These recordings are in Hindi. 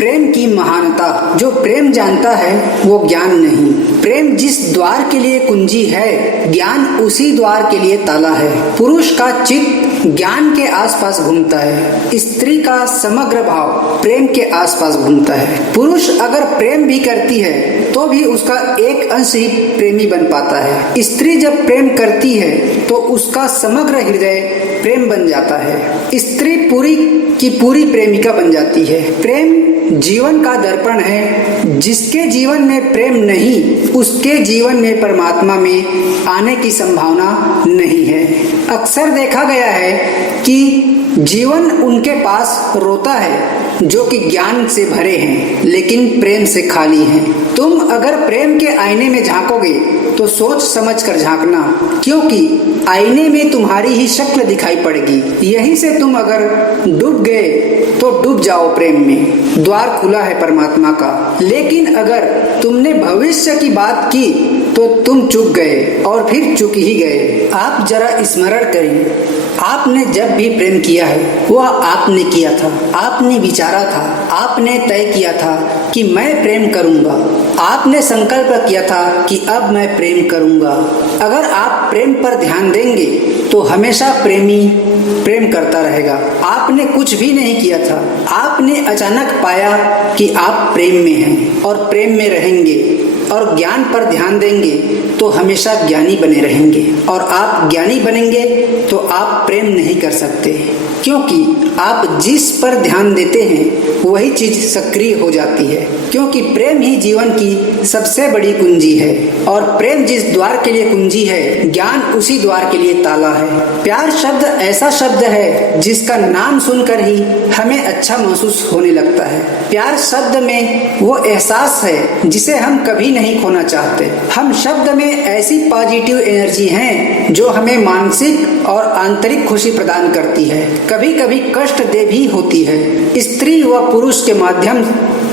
प्रेम की महानता। जो प्रेम जानता है वो ज्ञान नहीं। प्रेम जिस द्वार के लिए कुंजी है, ज्ञान उसी द्वार के लिए ताला है। पुरुष का चित्त ज्ञान के आसपास घूमता है, स्त्री का समग्र भाव प्रेम के आसपास घूमता है। पुरुष अगर प्रेम भी करती है तो भी उसका एक अंश ही प्रेमी बन पाता है। स्त्री जब प्रेम करती है तो उसका समग्र हृदय प्रेम बन जाता है। स्त्री पूरी की पूरी प्रेमिका बन जाती है। प्रेम जीवन का दर्पण है। जिसके जीवन में प्रेम नहीं, उसके जीवन में परमात्मा में आने की संभावना नहीं है। अक्सर देखा गया है कि जीवन उनके पास रोता है जो कि ज्ञान से भरे हैं लेकिन प्रेम से खाली हैं। तुम अगर प्रेम के आईने में झांकोगे तो सोच समझ कर झांकना, क्योंकि आईने में तुम्हारी ही शक्ल दिखाई पड़ेगी। यहीं से तुम अगर डूब गए तो डूब जाओ प्रेम में, द्वार खुला है परमात्मा का। लेकिन अगर तुमने भविष्य की बात की तो तुम चूक गए और फिर चूक ही गए। आप जरा स्मरण करें, आपने जब भी प्रेम किया है वह आपने किया था, आपने विचारा था, आपने तय किया था कि मैं प्रेम करूंगा। आपने संकल्प किया था कि अब मैं प्रेम करूंगा। अगर आप प्रेम पर ध्यान देंगे तो हमेशा प्रेमी प्रेम करता रहेगा। आपने कुछ भी नहीं किया था, आपने अचानक पाया कि आप प्रेम में हैं और प्रेम में रहेंगे और ज्ञान पर ध्यान देंगे तो हमेशा ज्ञानी बने रहेंगे। और आप ज्ञानी बनेंगे तो आप प्रेम नहीं कर सकते, क्योंकि आप जिस पर ध्यान देते हैं वही चीज सक्रिय हो जाती है। क्योंकि प्रेम ही जीवन की सबसे बड़ी कुंजी है और प्रेम जिस द्वार के लिए कुंजी है, ज्ञान उसी द्वार के लिए ताला है। प्यार शब्द ऐसा शब्द है जिसका नाम सुनकर ही हमें अच्छा महसूस होने लगता है। प्यार शब्द में वो एहसास है जिसे हम कभी नहीं खोना चाहते। हम शब्द में ऐसी पॉजिटिव एनर्जी है जो हमें मानसिक और आंतरिक खुशी प्रदान करती है, कभी कभी कष्ट दे भी होती है। स्त्री व पुरुष के माध्यम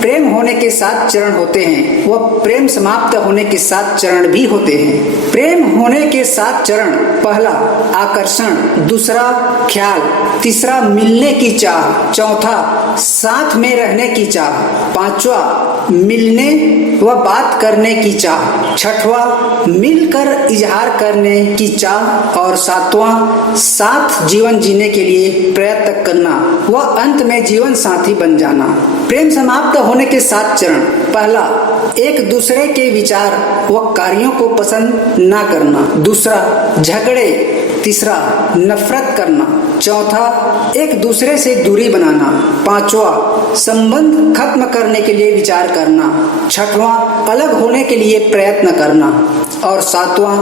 प्रेम होने के 7 चरण होते हैं, वह प्रेम समाप्त होने के 7 चरण भी होते हैं। प्रेम होने के 7 चरण: पहला आकर्षण, दूसरा ख्याल, तीसरा मिलने की चाह, चौथा साथ में रहने की चाह, पांचवा मिलने व बात करने की चाह, छठवां मिलकर इजहार करने की चाह और सातवां साथ जीवन जीने के लिए प्रयत्न करना व अंत में जीवन साथी बन जाना। प्रेम समाप्त होने के 7 चरण: पहला एक दूसरे के विचार व कार्यों को पसंद ना करना, दूसरा झगड़े, तीसरा नफरत करना, चौथा एक दूसरे से दूरी बनाना, पांचवा संबंध खत्म करने के लिए विचार करना, छठवां अलग होने के लिए प्रयत्न करना और सातवां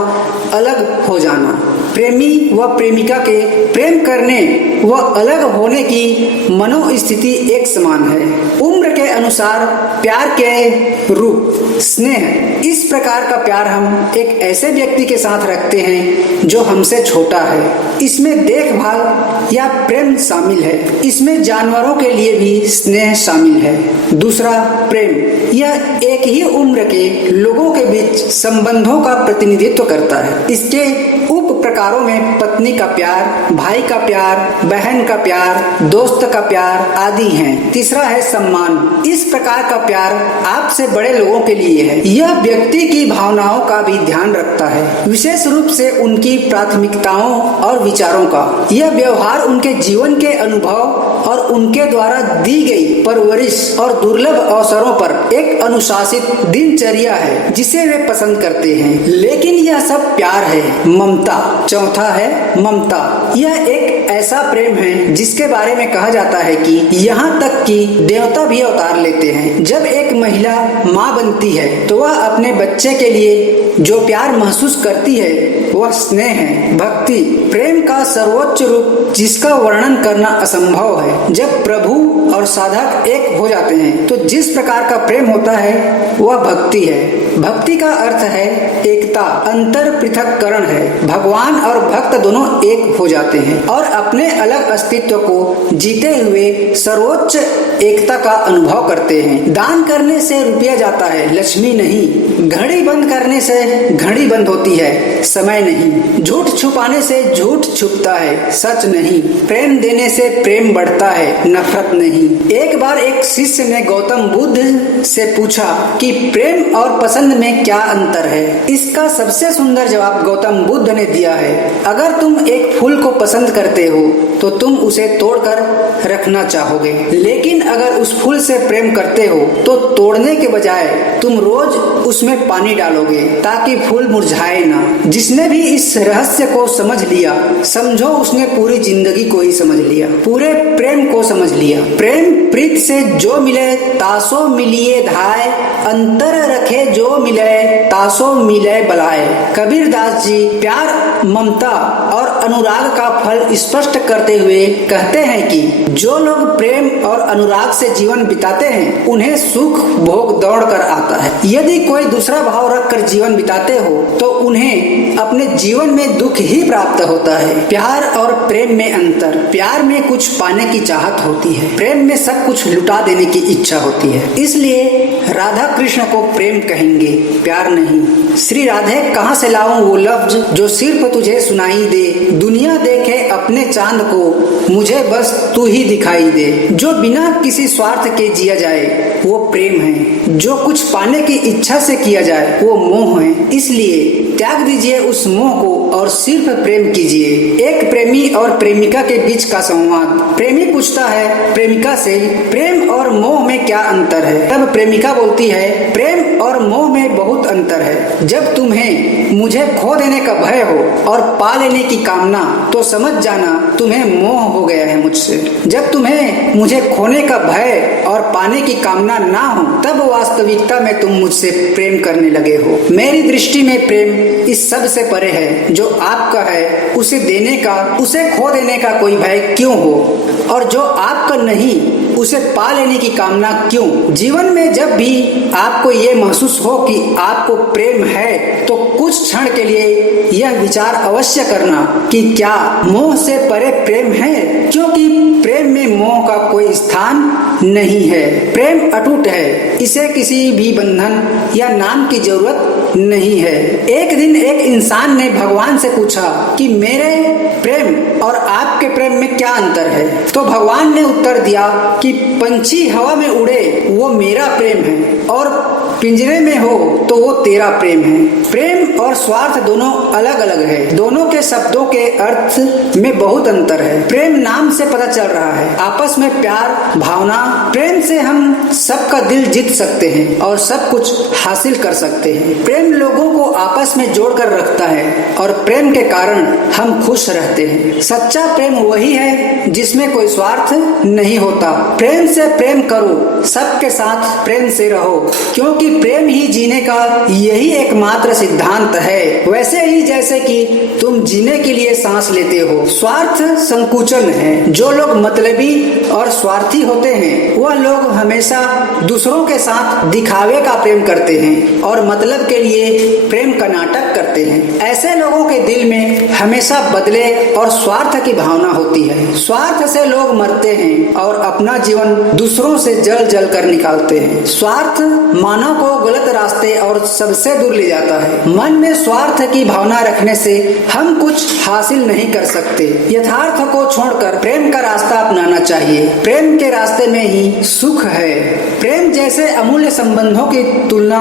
अलग हो जाना। प्रेमी व प्रेमिका के प्रेम करने व अलग होने की मनोस्थिति एक समान है। उम्र के अनुसार प्यार के रूप स्नेह, इस प्रकार का प्यार हम एक ऐसे व्यक्ति के साथ रखते हैं जो हमसे छोटा है। इसमें देखभाल या प्रेम शामिल है। इसमें जानवरों के लिए भी स्नेह शामिल है। दूसरा प्रेम, यह एक ही उम्र के लोगों के बीच संबंधों का प्रतिनिधित्व करता है। इसके उप प्रकारों में पत्नी का प्यार, भाई का प्यार, बहन का प्यार, दोस्त का प्यार आदि हैं। तीसरा है सम्मान। इस प्रकार का प्यार आपसे बड़े लोगों के लिए है। यह व्यक्ति की भावनाओं का भी ध्यान रखता है, विशेष रूप से उनकी प्राथमिकताओं और विचारों का। यह व्यवहार उनके जीवन के अनुभव और उनके द्वारा दी गई परवरिश और दुर्लभ अवसरों पर एक अनुशासित दिनचर्या है जिसे वे पसंद करते हैं। लेकिन यह सब प्यार है। ममता, चौथा है ममता। यह एक ऐसा प्रेम है जिसके बारे में कहा जाता है कि यहाँ तक कि देवता भी अवतार लेते हैं। जब एक महिला माँ बनती है तो वह अपने बच्चे के लिए जो प्यार महसूस करती है वह स्नेह है, भक्ति। प्रेम का सर्वोच्च रूप जिसका वर्णन करना असंभव है। जब प्रभु और साधक एक हो जाते हैं तो जिस प्रकार का प्रेम होता है वह भक्ति है। भक्ति का अर्थ है एकता, अंतर पृथककरण है। भगवान और भक्त दोनों एक हो जाते हैं और अपने अलग अस्तित्व को जीते हुए सर्वोच्च एकता का अनुभव करते हैं। दान करने से रुपया जाता है, लक्ष्मी नहीं। घड़ी बंद करने से घड़ी बंद होती है, समय नहीं। झूठ छुपाने से झूठ छुपता है, सच नहीं। प्रेम देने से प्रेम बढ़ता है, नफरत नहीं। एक बार एक शिष्य ने गौतम बुद्ध से पूछा कि प्रेम और पसंद में क्या अंतर है। इसका सबसे सुंदर जवाब गौतम बुद्ध ने दिया है, अगर तुम एक फूल को पसंद करते हो तो तुम उसे तोड़कर रखना चाहोगे, लेकिन अगर उस फूल से प्रेम करते हो तो तोड़ने के बजाय तुम रोज उसमें पानी डालोगे ताकि फूल मुरझाए ना। जिसने भी इस रहस्य को समझ लिया, समझो उसने पूरी जिंदगी को ही समझ लिया, पूरे प्रेम को समझ लिया। प्रेम प्रीत से जो मिले तासो मिलिए धाय, अंतर रखे जो मिले तासो मिले बलाए। कबीर दास जी प्यार, ममता और अनुराग का फल स्पष्ट करते हुए कहते हैं कि जो लोग प्रेम और अनुराग से जीवन बिताते हैं उन्हें सुख भोग दौड़ कर आता है। यदि कोई दूसरा भाव रखकर जीवन बिताते हो तो उन्हें अपने जीवन में दुख ही प्राप्त होता है। प्यार और प्रेम में अंतर, प्यार में कुछ पाने की चाहत होती है, प्रेम में सब कुछ लुटा देने की इच्छा होती है। इसलिए राधा कृष्ण को प्रेम कहेंगे, प्यार नहीं। श्री राधे कहाँ से लाऊं वो लफ्ज जो सिर्फ तुझे सुनाई दे, दुनिया देखे अपने चांद को मुझे बस तू ही दिखाई दे। जो बिना किसी स्वार्थ के जिया जाए वो प्रेम है, जो कुछ पाने की इच्छा से किया जाए वो मोह है। इसलिए त्याग दीजिए उस मोह को और सिर्फ प्रेम कीजिए। एक प्रेमी और प्रेमिका के बीच का संवाद। प्रेमी पूछता है प्रेमिका से, प्रेम और मोह में क्या अंतर है? तब प्रेमिका बोलती है, प्रेम और मोह में बहुत अंतर है। जब तुम्हें मुझे खो देने का भय हो और पा लेने की कामना, तो समझ जाना तुम्हें मोह हो गया है मुझसे। जब तुम्हें मुझे खोने का भय और पाने की कामना ना हो, तब वास्तविकता में तुम मुझसे प्रेम करने लगे हो। मेरी दृष्टि में प्रेम इस सब से परे है। जो आपका है उसे देने का, उसे खो देने का कोई भय क्यों हो, और जो आपका नहीं उसे पा लेने की कामना क्यों? जीवन में जब भी आपको ये महसूस हो कि आपको प्रेम है तो कुछ क्षण के लिए यह विचार अवश्य करना कि क्या मोह से परे प्रेम है, क्योंकि प्रेम में मोह का कोई स्थान नहीं है। प्रेम अटूट है, इसे किसी भी बंधन या नाम की जरूरत नहीं है। एक दिन एक इंसान ने भगवान से पूछा कि मेरे प्रेम और आपके प्रेम में क्या अंतर है? तो भगवान ने उत्तर दिया कि पंछी हवा में उड़े वो मेरा प्रेम है, और पिंजरे में हो तो वो तेरा प्रेम है। प्रेम और स्वार्थ दोनों अलग अलग है, दोनों के शब्दों के अर्थ में बहुत अंतर है। प्रेम नाम से पता चल रहा है, आपस में प्यार भावना। प्रेम से हम सबका दिल जीत सकते हैं और सब कुछ हासिल कर सकते हैं। प्रेम लोगों को आपस में जोड़कर रखता है और प्रेम के कारण हम खुश रहते हैं। सच्चा प्रेम वही है जिसमें कोई स्वार्थ नहीं होता। प्रेम से प्रेम करो, सबके साथ प्रेम से रहो, क्योंकि प्रेम ही जीने का यही एकमात्र सिद्धांत है। वैसे ही जैसे कि तुम जीने के लिए सांस लेते हो। स्वार्थ संकुचन है। जो लोग मतलबी और स्वार्थी होते हैं वह लोग हमेशा दूसरों के साथ दिखावे का प्रेम करते हैं और मतलब के लिए प्रेम का नाटक करते हैं। ऐसे लोगों के दिल में हमेशा बदले और स्वार्थ की भावना होती है। स्वार्थ से लोग मरते हैं और अपना जीवन दूसरों से जल जल कर निकालते हैं। स्वार्थ मानव को गलत रास्ते और सबसे दूर ले जाता है। मन में स्वार्थ की भावना रखने से हम कुछ हासिल नहीं कर सकते। यथार्थ को छोड़कर प्रेम का रास्ता अपनाना चाहिए। प्रेम के रास्ते में ही सुख है। प्रेम जैसे अमूल्य संबंधों की तुलना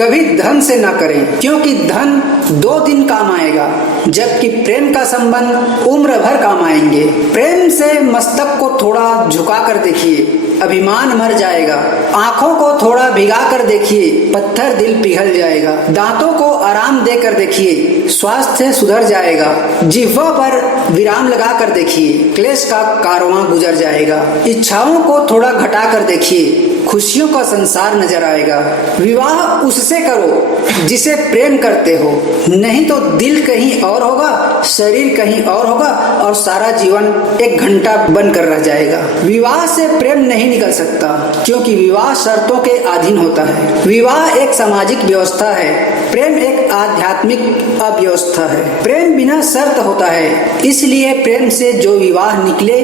कभी धन से न करें, क्योंकि धन 2 दिन काम आएगा, जबकि प्रेम का संबंध उम्र भर काम आएंगे। प्रेम से मस्तक को थोड़ा झुका कर देखिए, अभिमान मर जाएगा। आंखों को थोड़ा भिगा कर देखिए, पत्थर दिल पिघल जाएगा। दांतों को आराम देकर देखिए, स्वास्थ्य सुधर जाएगा। जिह्वा पर विराम लगा कर देखिए, क्लेश का कारवां गुजर जाएगा। इच्छाओं को थोड़ा घटा कर देखिए, खुशियों का संसार नजर आएगा। विवाह उससे करो जिसे प्रेम करते हो, नहीं तो दिल कहीं और होगा, शरीर कहीं और होगा और सारा जीवन एक घंटा बनकर रह जाएगा। विवाह से प्रेम नहीं निकल सकता, क्योंकि विवाह शर्तों के अधीन होता है। विवाह एक सामाजिक व्यवस्था है, प्रेम एक आध्यात्मिक अव्यवस्था है। प्रेम प्रेम बिना शर्त होता है, इसलिए प्रेम से जो विवाह निकले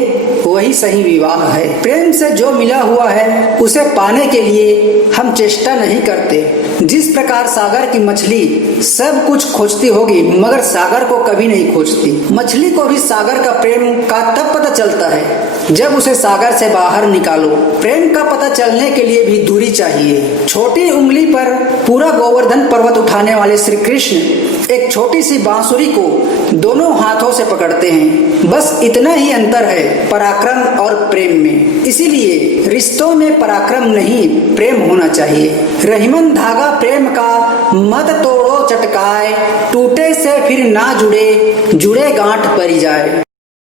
वही सही विवाह है। प्रेम से जो मिला हुआ है उसे पाने के लिए हम चेष्टा नहीं करते। जिस प्रकार सागर की मछली सब कुछ खोजती होगी मगर सागर को कभी नहीं खोजती, मछली को भी सागर का प्रेम का तब पता चलता है जब उसे सागर से बाहर निकालो। प्रेम का पता चलने के लिए भी दूरी चाहिए। छोटी उंगली पर पूरा गोवर्धन पर्वत उठाने वाले श्री कृष्ण एक छोटी सी बांसुरी को दोनों हाथों से पकड़ते हैं। बस इतना ही अंतर है पराक्रम और प्रेम में। इसीलिए रिश्तों में पराक्रम नहीं प्रेम होना चाहिए। रहीमन धागा प्रेम का मत तोड़ो चटकाए, टूटे से फिर ना जुड़े, जुड़े गांठ परी जाए।